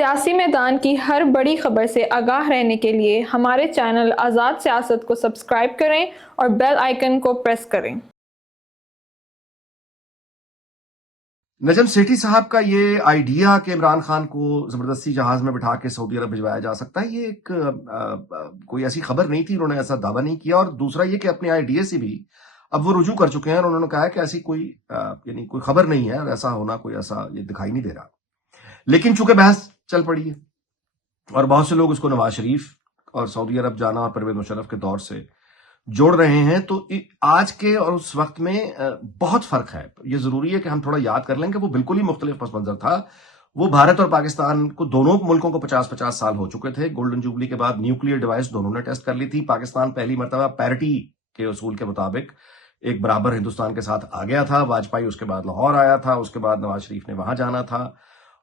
سیاسی میدان کی ہر بڑی خبر سے آگاہ رہنے کے لیے ہمارے چینل آزاد سیاست کو سبسکرائب کریں اور بیل آئیکن کو پریس کریں۔ نجم سیٹھی صاحب کا یہ آئیڈیا کہ عمران خان کو زبردستی جہاز میں بٹھا کے سعودی عرب بھجوایا جا سکتا ہے، یہ ایک کوئی ایسی خبر نہیں تھی، انہوں نے ایسا دعویٰ نہیں کیا۔ اور دوسرا یہ کہ اپنے آئیڈیا سے بھی اب وہ رجوع کر چکے ہیں اور انہوں نے کہا ہے کہ ایسی کوئی یعنی کوئی خبر نہیں ہے اور ایسا ہونا کوئی ایسا یہ دکھائی نہیں دے رہا۔ لیکن چونکہ بحث چل پڑی ہے اور بہت سے لوگ اس کو نواز شریف اور سعودی عرب جانا اور پرویز مشرف کے دور سے جوڑ رہے ہیں، تو آج کے اور اس وقت میں بہت فرق ہے۔ یہ ضروری ہے کہ ہم تھوڑا یاد کر لیں کہ وہ بالکل ہی مختلف پس منظر تھا۔ وہ بھارت اور پاکستان کو دونوں ملکوں کو 50-50 سال ہو چکے تھے۔ گولڈن جوبلی کے بعد نیوکلیئر ڈیوائس دونوں نے ٹیسٹ کر لی تھی۔ پاکستان پہلی مرتبہ پیرٹی کے اصول کے مطابق ایک برابر ہندوستان کے ساتھ آ گیا تھا۔ واجپئی اس کے بعد لاہور آیا تھا، اس کے بعد نواز شریف نے وہاں جانا تھا،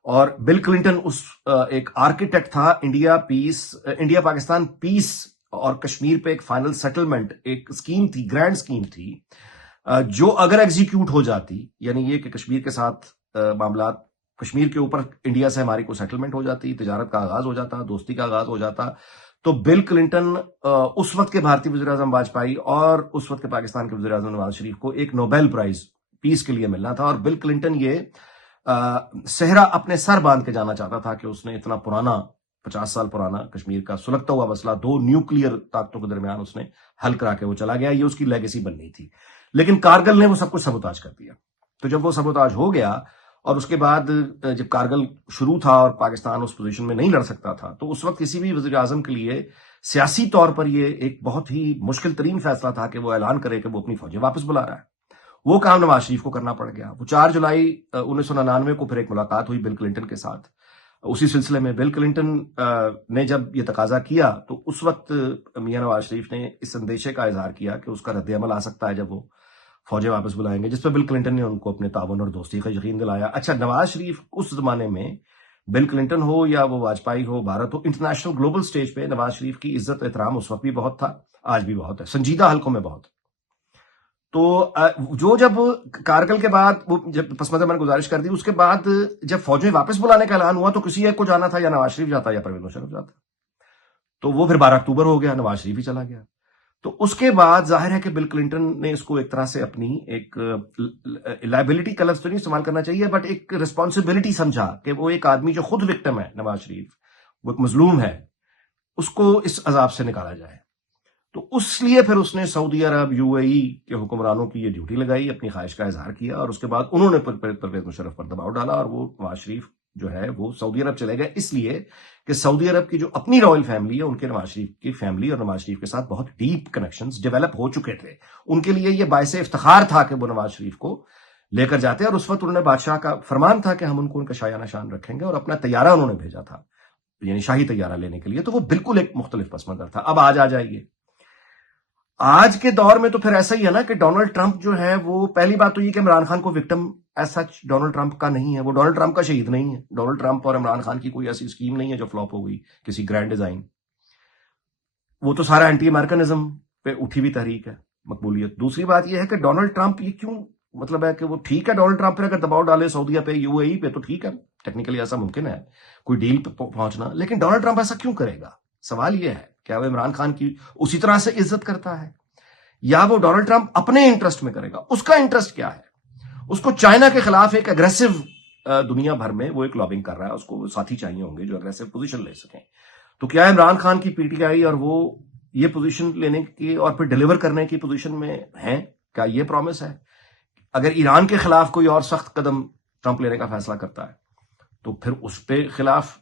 اور بل کلنٹن اس ایک آرکیٹیکٹ تھا انڈیا پاکستان پیس اور کشمیر پہ ایک فائنل سیٹلمنٹ، ایک اسکیم تھی، گرینڈ اسکیم تھی، جو اگر ایگزیکیوٹ ہو جاتی، یعنی یہ کہ کشمیر کے ساتھ معاملات، کشمیر کے اوپر انڈیا سے ہماری کوئی سیٹلمنٹ ہو جاتی، تجارت کا آغاز ہو جاتا، دوستی کا آغاز ہو جاتا، تو بل کلنٹن اس وقت کے بھارتی وزیر اعظم واجپئی اور اس وقت کے پاکستان کے وزیر اعظم نواز شریف کو ایک نوبیل پرائز پیس کے لیے ملنا تھا۔ اور بل کلنٹن یہ صحرا اپنے سر باندھ کے جانا چاہتا تھا کہ اس نے اتنا پرانا 50 سال پرانا کشمیر کا سلگتا ہوا مسئلہ دو نیوکلیئر طاقتوں کے درمیان اس نے حل کرا کے وہ چلا گیا، یہ اس کی لیگیسی بننی تھی۔ لیکن کارگل نے وہ سب کچھ سبوتاج کر دیا۔ تو جب وہ سبوتاج ہو گیا اور اس کے بعد جب کارگل شروع تھا اور پاکستان اس پوزیشن میں نہیں لڑ سکتا تھا، تو اس وقت کسی بھی وزیر اعظم کے لیے سیاسی طور پر یہ ایک بہت ہی مشکل ترین فیصلہ تھا کہ وہ اعلان کرے کہ وہ اپنی فوجیں واپس بلا رہا ہے۔ وہ کام نواز شریف کو کرنا پڑ گیا۔ وہ 4 جولائی 1999 کو پھر ایک ملاقات ہوئی بل کلنٹن کے ساتھ۔ اسی سلسلے میں بل کلنٹن نے جب یہ تقاضا کیا تو اس وقت میاں نواز شریف نے اس اندیشے کا اظہار کیا کہ اس کا رد عمل آ سکتا ہے جب وہ فوجیں واپس بلائیں گے، جس پہ بل کلنٹن نے ان کو اپنے تعاون اور دوستی کا یقین دلایا۔ اچھا، نواز شریف اس زمانے میں بل کلنٹن ہو یا وہ واجپئی ہو، بھارت ہو، انٹرنیشنل گلوبل سٹیج پہ نواز شریف کی عزت احترام اس وقت بھی بہت تھا، آج بھی بہت ہے، سنجیدہ حلقوں میں بہت۔ تو جب کارگل کے بعد جب پس منظر میں نے گزارش کر دی، اس کے بعد جب فوجیں واپس بلانے کا اعلان ہوا تو کسی ایک کو جانا تھا، یا نواز شریف جاتا یا پرویز مشرف جاتا۔ تو وہ پھر 12 اکتوبر ہو گیا، نواز شریف ہی چلا گیا۔ تو اس کے بعد ظاہر ہے کہ بل کلنٹن نے اس کو ایک طرح سے اپنی ایک لائبلٹی کا لفظ تو نہیں استعمال کرنا چاہیے، بٹ ایک رسپانسبلٹی سمجھا کہ وہ ایک آدمی جو خود وکٹم ہے، نواز شریف وہ ایک مظلوم ہے، اس کو اس عذاب سے نکالا جائے۔ تو اس لیے پھر اس نے سعودی عرب، یو اے ای کے حکمرانوں کی یہ ڈیوٹی لگائی، اپنی خواہش کا اظہار کیا، اور اس کے بعد انہوں نے پرویز مشرف پر دباؤ ڈالا، اور وہ نواز شریف جو ہے وہ سعودی عرب چلے گئے، اس لیے کہ سعودی عرب کی جو اپنی رائل فیملی ہے، ان کے نواز شریف کی فیملی اور نواز شریف کے ساتھ بہت ڈیپ کنیکشنز ڈیولپ ہو چکے تھے۔ ان کے لیے یہ باعث افتخار تھا کہ وہ نواز شریف کو لے کر جاتے، اور اس وقت انہوں نے بادشاہ کا فرمان تھا کہ ہم ان کو ان کا شایانہ شان رکھیں گے، اور اپنا طیارہ انہوں نے بھیجا تھا، یعنی شاہی طیارہ لینے کے لیے۔ تو وہ بالکل ایک مختلف پس منظر تھا۔ اب آج آ جائیے، آج کے دور میں تو پھر ایسا ہی ہے نا کہ ڈونلڈ ٹرمپ جو ہے وہ، پہلی بات تو یہ کہ عمران خان کو victim as such Donald Trump کا نہیں ہے، وہ ڈونلڈ ٹرمپ کا شہید نہیں ہے۔ ڈونلڈ ٹرمپ اور عمران خان کی کوئی ایسی اسکیم نہیں ہے جو فلاپ ہو گئی، کسی گرینڈ ڈیزائن۔ وہ تو سارا اینٹی امریکنزم پہ اٹھی ہوئی تحریک ہے، مقبولیت۔ دوسری بات یہ ہے کہ ڈونلڈ ٹرمپ یہ کیوں، مطلب ہے کہ وہ ٹھیک ہے ڈونلڈ ٹرمپ پہ اگر دباؤ ڈالے سعودیہ پہ، یو اے ای پہ، تو ٹھیک ہے، ٹیکنیکلی ایسا ممکن ہے کوئی ڈیل پہ پہنچنا، لیکن ڈونلڈ ٹرمپ ایسا کیوں کرے گا؟ سوال یہ ہے، کیا وہ عمران خان کی اسی طرح سے عزت کرتا ہے، یا وہ ڈونلڈ ٹرمپ اپنے انٹرسٹ میں کرے گا؟ اس کا انٹرسٹ کیا ہے؟ اس کو چائنا کے خلاف ایک اگریسو دنیا بھر میں وہ ایک لابنگ کر رہا ہے، اس کو ساتھی چاہیے ہوں گے جو اگریسو پوزیشن لے سکیں۔ تو کیا عمران خان کی پی ٹی آئی اور وہ یہ پوزیشن لینے کی اور پھر ڈیلیور کرنے کی پوزیشن میں ہیں؟ کیا یہ پرومس ہے؟ اگر ایران کے خلاف کوئی اور سخت قدم ٹرمپ لینے کا فیصلہ کرتا ہے تو پھر اس پہ خلاف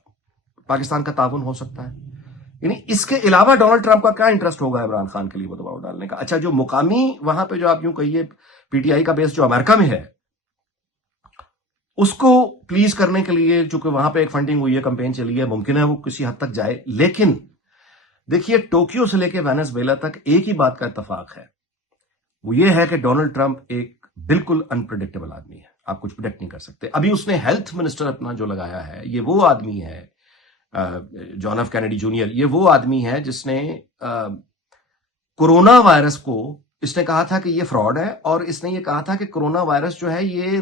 پاکستان کا تعاون ہو سکتا ہے۔ یعنی اس کے علاوہ ڈونلڈ ٹرمپ کا کیا انٹرسٹ ہوگا عمران خان کے لیے وہ دباؤ ڈالنے کا؟ اچھا، جو مقامی وہاں پہ جو آپ یوں کہیے پی ٹی آئی کا بیس جو امریکہ میں ہے، اس کو پلیز کرنے کے لیے چونکہ وہاں پہ ایک فنڈنگ ہوئی ہے، کمپین چلی ہے، ممکن ہے وہ کسی حد تک جائے، لیکن دیکھیے ٹوکیو سے لے کے وینزویلا تک ایک ہی بات کا اتفاق ہے، وہ یہ ہے کہ ڈونلڈ ٹرمپ ایک بالکل انپریڈکٹیبل آدمی ہے، آپ کچھ پریڈکٹ نہیں کر سکتے۔ ابھی اس نے ہیلتھ منسٹر اپنا جو لگایا ہے، یہ وہ آدمی ہے، جان ایف کینیڈی جونیئر، یہ وہ آدمی ہے جس نے کورونا وائرس کو، اس نے کہا تھا کہ یہ فراڈ ہے، اور اس نے یہ کہا تھا کہ کورونا وائرس جو ہے یہ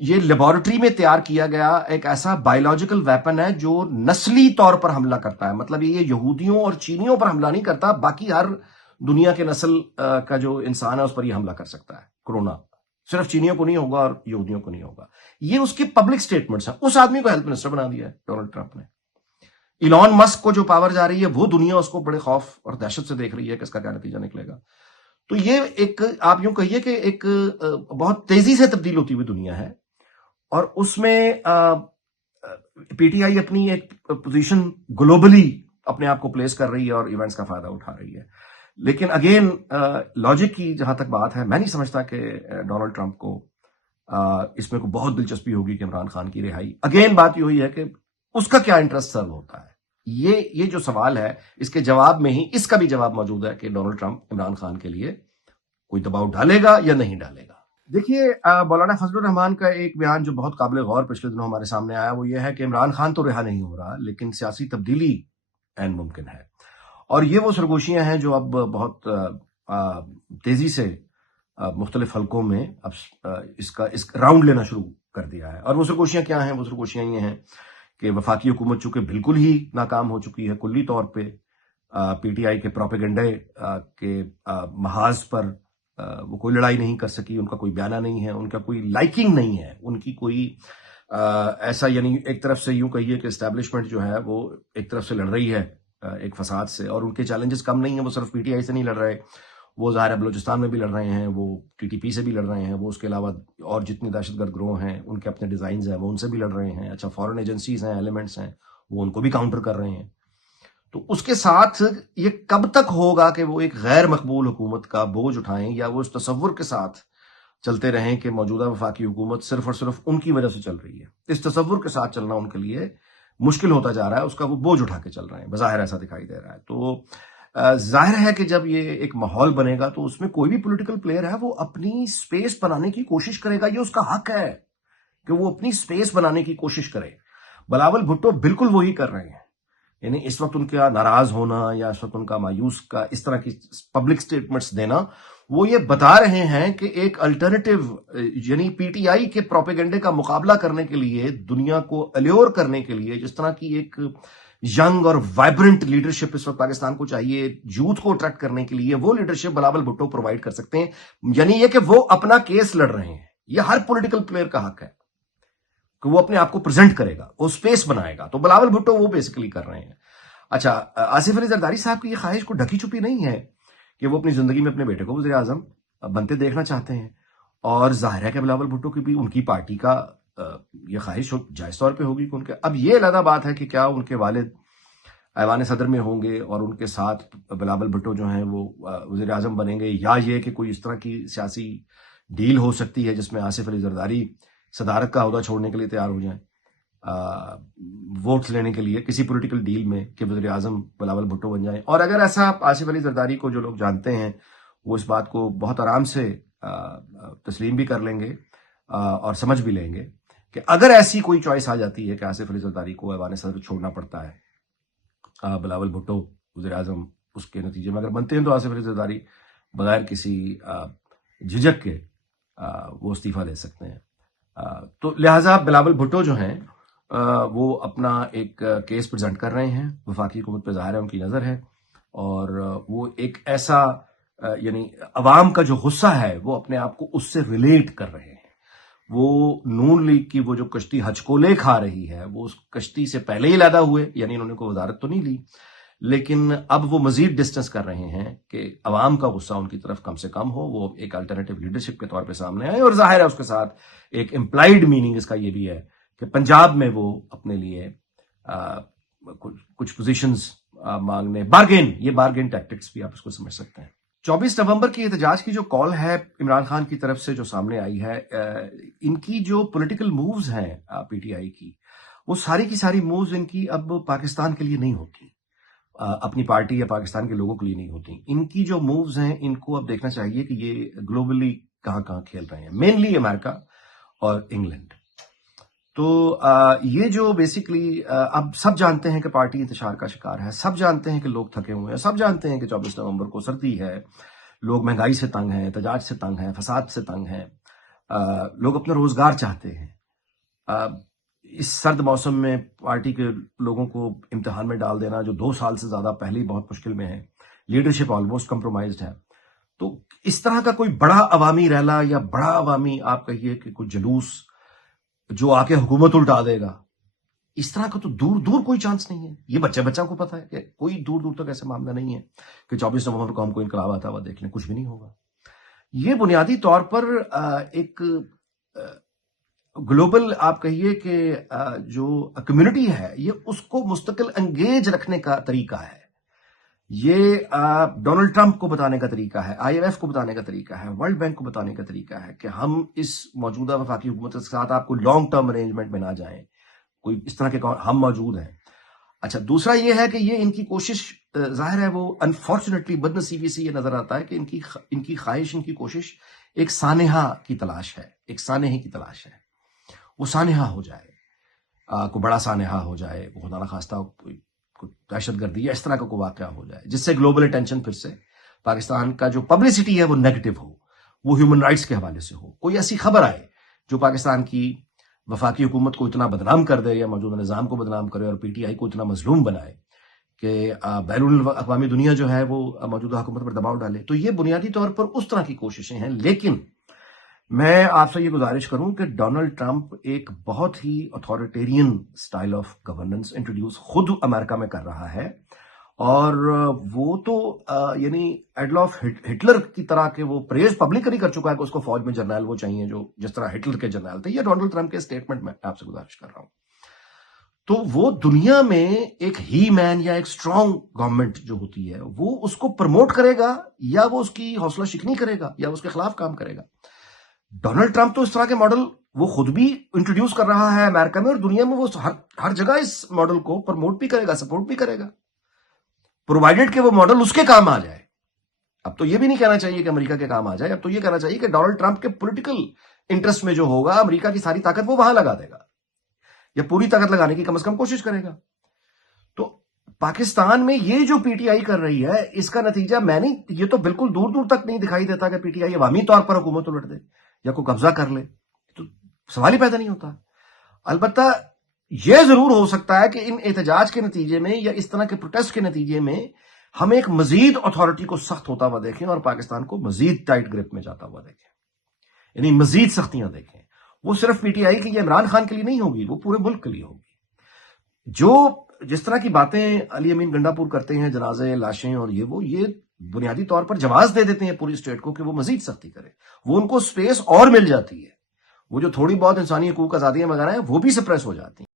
یہ لیبارٹری میں تیار کیا گیا ایک ایسا بایولوجیکل ویپن ہے جو نسلی طور پر حملہ کرتا ہے. مطلب یہ یہودیوں اور چینیوں پر حملہ نہیں کرتا، باقی ہر دنیا کے نسل کا جو انسان ہے اس پر یہ حملہ کر سکتا ہے. کرونا صرف چینیوں کو نہیں ہوگا اور یہودیوں کو نہیں ہوگا. یہ اس کے پبلک سٹیٹمنٹس ہیں. اس آدمی کو ہیلتھ منسٹر بنا دیا ہے ڈونلڈ ٹرمپ نے. ایلون مسک کو جو پاور جا رہی ہے وہ دنیا اس کو بڑے خوف اور دہشت سے دیکھ رہی ہے کہ اس کا کیا نتیجہ نکلے گا. تو یہ ایک آپ یوں کہیے کہ ایک بہت تیزی سے تبدیل ہوتی ہوئی دنیا ہے، اور اس میں پی ٹی آئی اپنی ایک پوزیشن گلوبلی اپنے آپ کو پلیس کر رہی ہے اور ایونٹس کا فائدہ اٹھا رہی ہے. لیکن اگین لاجک کی جہاں تک بات ہے، میں نہیں سمجھتا کہ ڈونلڈ ٹرمپ کو اس میں کوئی بہت دلچسپی ہوگی کہ عمران خان کی رہائی. اگین بات یہ ہوئی ہے کہ اس کا کیا انٹرسٹ سرو ہوتا ہے. یہ جو سوال ہے اس کے جواب میں ہی اس کا بھی جواب موجود ہے کہ ڈونلڈ ٹرمپ عمران خان کے لیے کوئی دباؤ ڈالے گا یا نہیں ڈالے گا. دیکھیے مولانا فضل الرحمان کا ایک بیان جو بہت قابل غور پچھلے دنوں ہمارے سامنے آیا وہ یہ ہے کہ عمران خان تو رہا نہیں ہو رہا، لیکن سیاسی تبدیلی عین ممکن ہے. اور یہ وہ سرگوشیاں ہیں جو اب بہت تیزی سے مختلف حلقوں میں اب اس راؤنڈ لینا شروع کر دیا ہے. اور وہ سرگوشیاں کیا ہیں؟ وہ سرگوشیاں یہ ہیں کہ وفاقی حکومت چونکہ بالکل ہی ناکام ہو چکی ہے کلی طور پہ، پی ٹی آئی کے پروپیگنڈے کے محاذ پر وہ کوئی لڑائی نہیں کر سکی، ان کا کوئی بیانہ نہیں ہے، ان کا کوئی لائکنگ نہیں ہے، ان کی کوئی ایسا، یعنی ایک طرف سے یوں کہیے کہ اسٹیبلشمنٹ جو ہے وہ ایک طرف سے لڑ رہی ہے ایک فساد سے، اور ان کے چیلنجز کم نہیں ہیں. وہ صرف پی ٹی آئی سے نہیں لڑ رہے، وہ ظاہر ہے بلوچستان میں بھی لڑ رہے ہیں، وہ ٹی ٹی پی سے بھی لڑ رہے ہیں، وہ اس کے علاوہ اور جتنے دہشت گرد گروہ ہیں ان کے اپنے ڈیزائنز ہیں وہ ان سے بھی لڑ رہے ہیں. اچھا فارن ایجنسیز ہیں، ایلیمنٹس ہیں، وہ ان کو بھی کاؤنٹر کر رہے ہیں. تو اس کے ساتھ یہ کب تک ہوگا کہ وہ ایک غیر مقبول حکومت کا بوجھ اٹھائیں، یا وہ اس تصور کے ساتھ چلتے رہیں کہ موجودہ وفاقی حکومت صرف اور صرف ان کی وجہ سے چل رہی ہے. اس تصور کے ساتھ چلنا ان کے لیے مشکل ہوتا جا رہا ہے، اس کا وہ بوجھ اٹھا کے چل رہے ہیں، بظاہر ایسا دکھائی دے رہا ہے. تو ظاہر ہے کہ جب یہ ایک ماحول بنے گا تو اس میں کوئی بھی پولیٹیکل پلیئر ہے وہ اپنی سپیس بنانے کی کوشش کرے گا. یہ اس کا حق ہے کہ وہ اپنی سپیس بنانے کی کوشش کرے. بلاول بھٹو بالکل وہی کر رہے ہیں. یعنی اس وقت ان کا ناراض ہونا یا اس وقت ان کا مایوس کا اس طرح کی پبلک سٹیٹمنٹس دینا، وہ یہ بتا رہے ہیں کہ ایک الٹرنیٹو، یعنی پی ٹی آئی کے پروپیگنڈے کا مقابلہ کرنے کے لیے، دنیا کو الیور کرنے کے لیے، جس طرح کی ایک ینگ اور وائبرنٹ لیڈرشپ اس وقت پاکستان کو چاہیے، یوتھ کو اٹریکٹ کرنے کے لیے، وہ لیڈرشپ بلاول بھٹو پرووائڈ کر سکتے ہیں. یعنی یہ کہ وہ اپنا کیس لڑ رہے ہیں. یہ ہر پولیٹیکل پلیئر کا حق ہے کہ وہ اپنے آپ کو پریزنٹ کرے گا، وہ سپیس بنائے گا. تو بلاول بھٹو وہ بیسیکلی کر رہے ہیں. اچھا آصف علی زرداری صاحب کی یہ خواہش کو ڈھکی چھپی نہیں ہے کہ وہ اپنی زندگی میں اپنے بیٹے کو وزیر اعظم بنتے دیکھنا چاہتے ہیں، اور ظاہر ہے کہ بلاول بھٹو کی بھی ان کی پارٹی کا یہ خواہش جائز طور پہ ہوگی کہ ان کے، اب یہ علیحدہ بات ہے کہ کیا ان کے والد ایوان صدر میں ہوں گے اور ان کے ساتھ بلاول بھٹو جو ہیں وہ وزیر اعظم بنیں گے، یا یہ کہ کوئی اس طرح کی سیاسی ڈیل ہو سکتی ہے جس میں آصف علی زرداری صدارت کا عہدہ چھوڑنے کے لیے تیار ہو جائیں ووٹس لینے کے لیے کسی پولیٹیکل ڈیل میں کہ وزیر اعظم بلاول بھٹو بن جائیں. اور اگر ایسا آصف علی زرداری کو جو لوگ جانتے ہیں وہ اس بات کو بہت آرام سے تسلیم بھی کر لیں گے اور سمجھ بھی لیں گے کہ اگر ایسی کوئی چوائس آ جاتی ہے کہ آصف علی زرداری کو ایوان صدر چھوڑنا پڑتا ہے، بلاول بھٹو وزیر اعظم اس کے نتیجے میں اگر بنتے ہیں، تو آصف علی زرداری بغیر کسی جھجک کے وہ استعفیٰ دے سکتے ہیں. تو لہٰذا بلاول بھٹو جو ہیں وہ اپنا ایک کیس پریزنٹ کر رہے ہیں. وفاقی حکومت پہ ظاہر ہے ان کی نظر ہے، اور وہ ایک ایسا، یعنی عوام کا جو غصہ ہے وہ اپنے آپ کو اس سے ریلیٹ کر رہے ہیں. وہ نون لیگ کی وہ جو کشتی ہچکولے کھا رہی ہے، وہ اس کشتی سے پہلے ہی علیحدہ ہوئے، یعنی انہوں نے کوئی وزارت تو نہیں لی، لیکن اب وہ مزید ڈسٹنس کر رہے ہیں کہ عوام کا غصہ ان کی طرف کم سے کم ہو، وہ ایک الٹرنیٹو لیڈرشپ کے طور پہ سامنے آئے. اور ظاہر ہے اس کے ساتھ ایک امپلائیڈ میننگ اس کا یہ بھی ہے کہ پنجاب میں وہ اپنے لیے کچھ پوزیشنز مانگنے، یہ بارگین ٹیکٹکس بھی آپ اس کو سمجھ سکتے ہیں. 24 نومبر کی احتجاج کی جو کال ہے عمران خان کی طرف سے جو سامنے آئی ہے، ان کی جو پولیٹیکل مووز ہیں پی ٹی آئی کی، وہ ساری کی ساری مووز ان کی اب پاکستان کے لیے نہیں ہوتی، اپنی پارٹی یا پاکستان کے لوگوں کے لیے نہیں ہوتی. ان کی جو مووز ہیں ان کو اب دیکھنا چاہیے کہ یہ گلوبلی کہاں کہاں کھیل رہے ہیں، مینلی امریکہ اور انگلینڈ. تو یہ جو بیسیکلی اب سب جانتے ہیں کہ پارٹی انتشار کا شکار ہے، سب جانتے ہیں کہ لوگ تھکے ہوئے ہیں، سب جانتے ہیں کہ 24 نومبر کو سردی ہے، لوگ مہنگائی سے تنگ ہیں، احتجاج سے تنگ ہیں، فساد سے تنگ ہیں، لوگ اپنا روزگار چاہتے ہیں. اس سرد موسم میں پارٹی کے لوگوں کو امتحان میں ڈال دینا جو 2 سال سے زیادہ پہلے ہی بہت مشکل میں ہے. لیڈرشپ آلموسٹ کمپرومائزڈ ہے. تو اس طرح کا کوئی بڑا عوامی ریلا یا بڑا عوامی آپ کہیے کہ کوئی جلوس جو آ کے حکومت الٹا دے گا، اس طرح کا تو دور دور کوئی چانس نہیں ہے. یہ بچوں کو پتا ہے کہ کوئی دور دور تک ایسا معاملہ نہیں ہے کہ 24 نومبر کو ہم کو انقلاب آتا ہوا دیکھ لیں. کچھ بھی نہیں ہوگا. یہ بنیادی طور پر ایک گلوبل آپ کہیے کہ جو کمیونٹی ہے یہ اس کو مستقل انگیج رکھنے کا طریقہ ہے. یہ ڈونلڈ ٹرمپ کو بتانے کا طریقہ ہے، IMF کو بتانے کا طریقہ ہے، ورلڈ بینک کو بتانے کا طریقہ ہے کہ ہم اس موجودہ وفاقی حکومت کے ساتھ آپ کو لانگ ٹرم ارینجمنٹ میں نہ جائیں. کوئی اس طرح کے ہم موجود ہیں. اچھا، دوسرا یہ ہے کہ یہ ان کی کوشش ظاہر ہے وہ انفارچونیٹلی بد نصیبی سے یہ نظر آتا ہے کہ ان کی خواہش، ان کی کوشش ایک سانحہ کی تلاش ہے، ایک سانحے کی تلاش ہے. وہ سانحہ ہو جائے، کوئی بڑا سانحہ ہو جائے، خدا نخواستہ کوئی دہشت گردی یا اس طرح کا کوئی واقعہ ہو جائے جس سے گلوبل اٹینشن پھر سے پاکستان کا جو پبلسٹی ہے وہ نیگیٹو ہو، وہ ہیومن رائٹس کے حوالے سے ہو. کوئی ایسی خبر آئے جو پاکستان کی وفاقی حکومت کو اتنا بدنام کر دے یا موجودہ نظام کو بدنام کرے اور PTI کو اتنا مظلوم بنائے کہ بیرون الاقوامی دنیا جو ہے وہ موجودہ حکومت پر دباؤ ڈالے. تو یہ بنیادی طور پر اس طرح کی کوششیں ہیں. لیکن میں آپ سے یہ گزارش کروں کہ ڈونلڈ ٹرمپ ایک بہت ہی authoritarian style of governance introduce خود امریکہ میں کر رہا ہے. اور وہ تو یعنی ایڈولف ہٹلر کی طرح کے وہ پریز پبلکلی کر چکا ہے کہ اس کو فوج میں جرنیل وہ چاہیے جو جس طرح ہٹلر کے جرنیل تھے. یہ ڈونلڈ ٹرمپ کے سٹیٹمنٹ میں آپ سے گزارش کر رہا ہوں. تو وہ دنیا میں ایک ہی مین یا ایک اسٹرانگ گورنمنٹ جو ہوتی ہے وہ اس کو پروموٹ کرے گا یا وہ اس کی حوصلہ شکنی کرے گا یا اس کے خلاف کام کرے گا. ڈونلڈ ٹرمپ تو اس طرح کے ماڈل وہ خود بھی انٹروڈیوس کر رہا ہے امریکہ میں، اور دنیا میں وہ ہر جگہ اس ماڈل کو پروموٹ بھی کرے گا، سپورٹ بھی کرے گا، پرووائڈڈ کہ وہ ماڈل اس کے کام آ جائے. اب تو یہ بھی نہیں کہنا چاہیے کہ امریکہ کے کام آ جائے، اب تو یہ کہنا چاہیے کہ ڈونلڈ ٹرمپ کے پولیٹیکل انٹرسٹ میں جو ہوگا امریکہ کی ساری طاقت وہ وہاں لگا دے گا یا پوری طاقت لگانے کی کم از کم کوشش کرے گا. تو پاکستان میں یہ جو PTI کر رہی ہے اس کا نتیجہ یہ تو بالکل دور دور تک نہیں دکھائی دیتا کہ PTI عوامی طور پر حکومت الٹ دے یا کوئی قبضہ کر لے. تو سوال ہی پیدا نہیں ہوتا. البتہ یہ ضرور ہو سکتا ہے کہ ان احتجاج کے نتیجے میں یا اس طرح کے پروٹیسٹ کے نتیجے میں ہم ایک مزید اتھارٹی کو سخت ہوتا ہوا دیکھیں اور پاکستان کو مزید ٹائٹ گرپ میں جاتا ہوا دیکھیں، یعنی مزید سختیاں دیکھیں. وہ صرف PTI کی یا عمران خان کے لیے نہیں ہوگی، وہ پورے ملک کے لیے ہوگی. جس طرح کی باتیں علی امین گنڈا پور کرتے ہیں، جنازے، لاشیں اور یہ بنیادی طور پر جواز دے دیتے ہیں پوری اسٹیٹ کو کہ وہ مزید سختی کرے. وہ ان کو سپیس اور مل جاتی ہے. وہ جو تھوڑی بہت انسانی حقوق آزادیاں وغیرہ ہیں وہ بھی سپریس ہو جاتی ہیں.